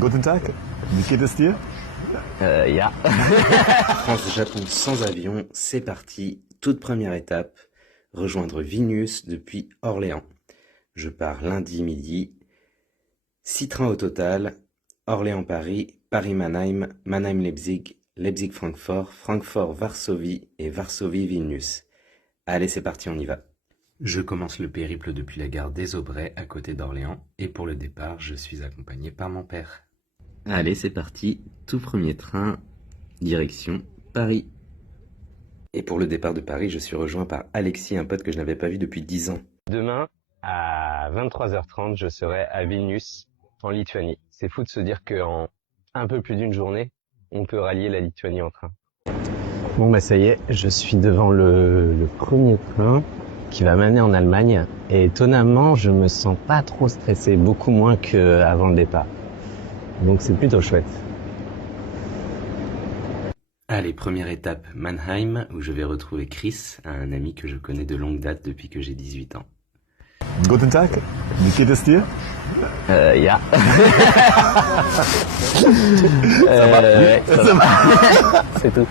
Guten Tag, wie geht es dir? Ja. France-Japon sans avion, c'est parti. Toute première étape, rejoindre Vilnius depuis Orléans. Je pars lundi midi. 6 trains au total. Orléans-Paris, Paris-Mannheim, Mannheim-Leipzig, Leipzig-Francfort, Francfort-Varsovie et Varsovie-Vilnius. Allez, c'est parti, on y va. Je commence le périple depuis la gare des Aubrais à côté d'Orléans et pour le départ, je suis accompagné par mon père. Allez, c'est parti. Tout premier train, direction Paris. Et pour le départ de Paris, je suis rejoint par Alexis, un pote que je n'avais pas vu depuis 10 ans. Demain, à 23h30, je serai à Vilnius, en Lituanie. C'est fou de se dire qu'en un peu plus d'une journée, on peut rallier la Lituanie en train. Bon bah ça y est, je suis devant le premier train qui va m'amener en Allemagne. Et étonnamment, je me sens pas trop stressé, beaucoup moins qu'avant le départ. Donc c'est plutôt chouette. Allez, première étape, Mannheim, où je vais retrouver Chris, un ami que je connais de longue date depuis que j'ai 18 ans. Guten Tag, wie geht es dir? Ja. Ouais, ça va. C'est tout.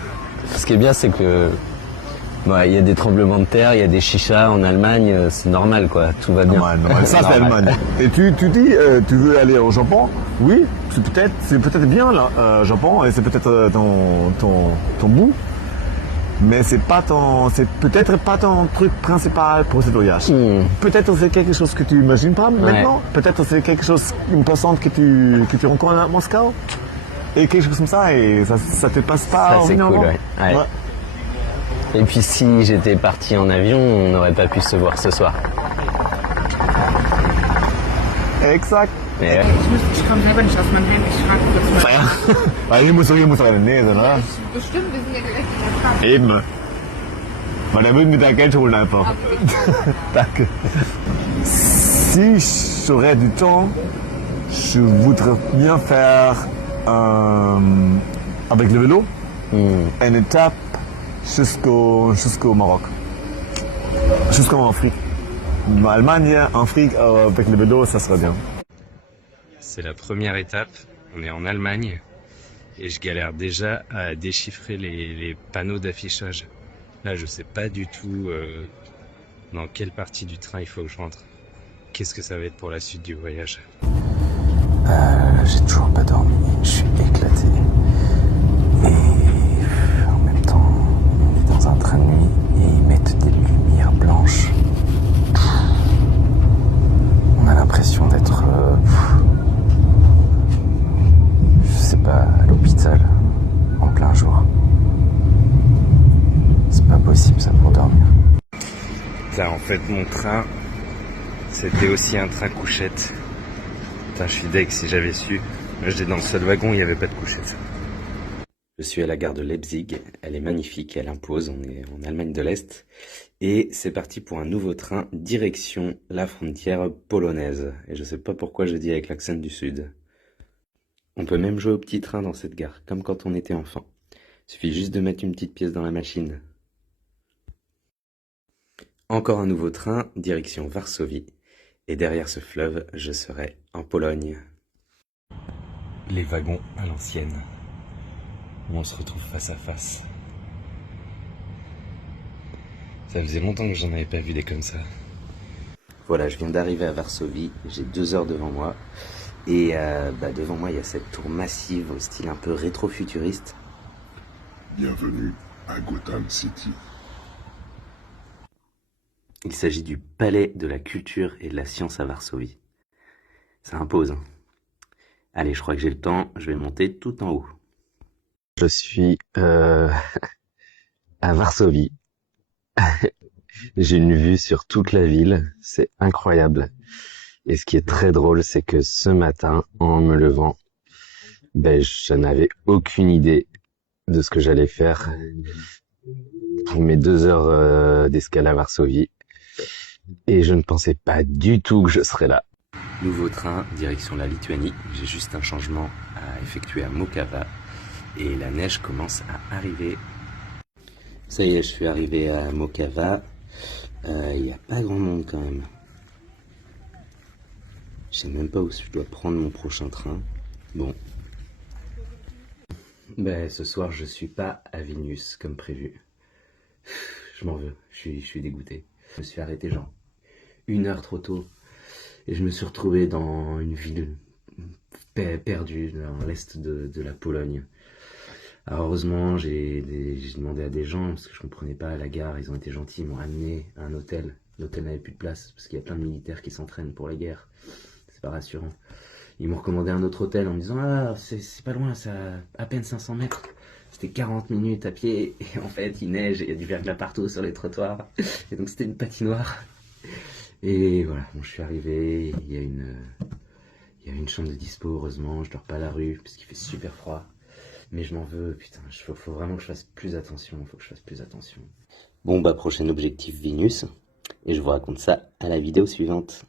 Ce qui est bien, c'est que il y a des tremblements de terre, il y a des chichas en Allemagne, c'est normal quoi, tout va bien. Normal. Ça c'est l'Allemagne. Et tu dis, tu veux aller au Japon? Oui, c'est peut-être bien là, Japon, et c'est peut-être ton bout. Mais c'est peut-être pas ton truc principal pour ce voyage. Peut-être c'est quelque chose que tu imagines pas maintenant. Peut-être c'est quelque chose, une personne que tu rencontres à Moscou. Et quelque chose comme ça, et ça te passe pas. Ça c'est cool, ouais. Et puis si j'étais parti en avion, on n'aurait pas pu se voir ce soir. Exakt. Mais, Ich komme selber nicht aus Mannheim, ich frage kurz mal. Weil hier muss doch in der Nähe sein, oder? Bestimmt, wir sind ja direkt in der Fahrt. Eben. Weil der würde mir dein Geld holen einfach. Danke. Si j'aurais du temps, je voudrais bien faire avec le vélo une étape jusqu'au Maroc. Jusqu'en Afrique. Allemagne, Afrique, avec le vélo, ça serait bien. C'est la première étape, on est en Allemagne et je galère déjà à déchiffrer les panneaux d'affichage. Là, je sais pas du tout dans quelle partie du train il faut que je rentre. Qu'est-ce que ça va être pour la suite du voyage? J'ai toujours pas dormi, je suis éclaté. Et en même temps, on est dans un train de nuit et ils mettent des lumières blanches. On a l'impression d'être, je sais pas, à l'hôpital, en plein jour. C'est pas possible ça pour dormir. Là, en fait, mon train, c'était aussi un train couchette. Putain, je suis deg si j'avais su. Là, j'étais dans le seul wagon, il n'y avait pas de couchette. Je suis à la gare de Leipzig. Elle est magnifique, elle impose. On est en Allemagne de l'Est. Et c'est parti pour un nouveau train, direction la frontière polonaise. Et je sais pas pourquoi je dis avec l'accent du Sud. On peut même jouer au petit train dans cette gare, comme quand on était enfant. Il suffit juste de mettre une petite pièce dans la machine. Encore un nouveau train, direction Varsovie. Et derrière ce fleuve, je serai en Pologne. Les wagons à l'ancienne. On se retrouve face à face. Ça faisait longtemps que j'en avais pas vu des comme ça. Voilà, je viens d'arriver à Varsovie. J'ai 2 heures devant moi. Et devant moi, il y a cette tour massive au style un peu rétro-futuriste. Bienvenue à Gotham City. Il s'agit du palais de la culture et de la science à Varsovie. Ça impose, hein. Allez, je crois que j'ai le temps, je vais monter tout en haut. je suis à Varsovie. J'ai une vue sur toute la ville, c'est incroyable. Et ce qui est très drôle, c'est que ce matin, en me levant, je n'avais aucune idée de ce que j'allais faire pour mes 2 heures d'escale à Varsovie. Et je ne pensais pas du tout que je serais là. Nouveau train, direction la Lituanie. J'ai juste un changement à effectuer à Mokava. Et la neige commence à arriver. Ça y est, je suis arrivé à Mokava. Il n'y a pas grand monde quand même. Je sais même pas où je dois prendre mon prochain train. Bon. Ben, ce soir, je suis pas à Vilnius comme prévu. Je m'en veux, je suis dégoûté. Je me suis arrêté genre 1 heure trop tôt et je me suis retrouvé dans une ville perdue dans l'est de la Pologne. Alors heureusement, j'ai demandé à des gens parce que je comprenais pas à la gare, ils ont été gentils, ils m'ont amené à un hôtel. L'hôtel n'avait plus de place parce qu'il y a plein de militaires qui s'entraînent pour la guerre. C'est pas rassurant. Ils m'ont recommandé un autre hôtel en me disant ah c'est pas loin, c'est à peine 500 mètres. C'était 40 minutes à pied et en fait il neige et il y a du verglas partout sur les trottoirs et donc c'était une patinoire. Et voilà, bon, je suis arrivé, il y a une chambre de dispo heureusement, je dors pas à la rue parce qu'il fait super froid. Mais je m'en veux, putain, faut vraiment que je fasse plus attention, Bon bah prochain objectif Vilnius et je vous raconte ça à la vidéo suivante.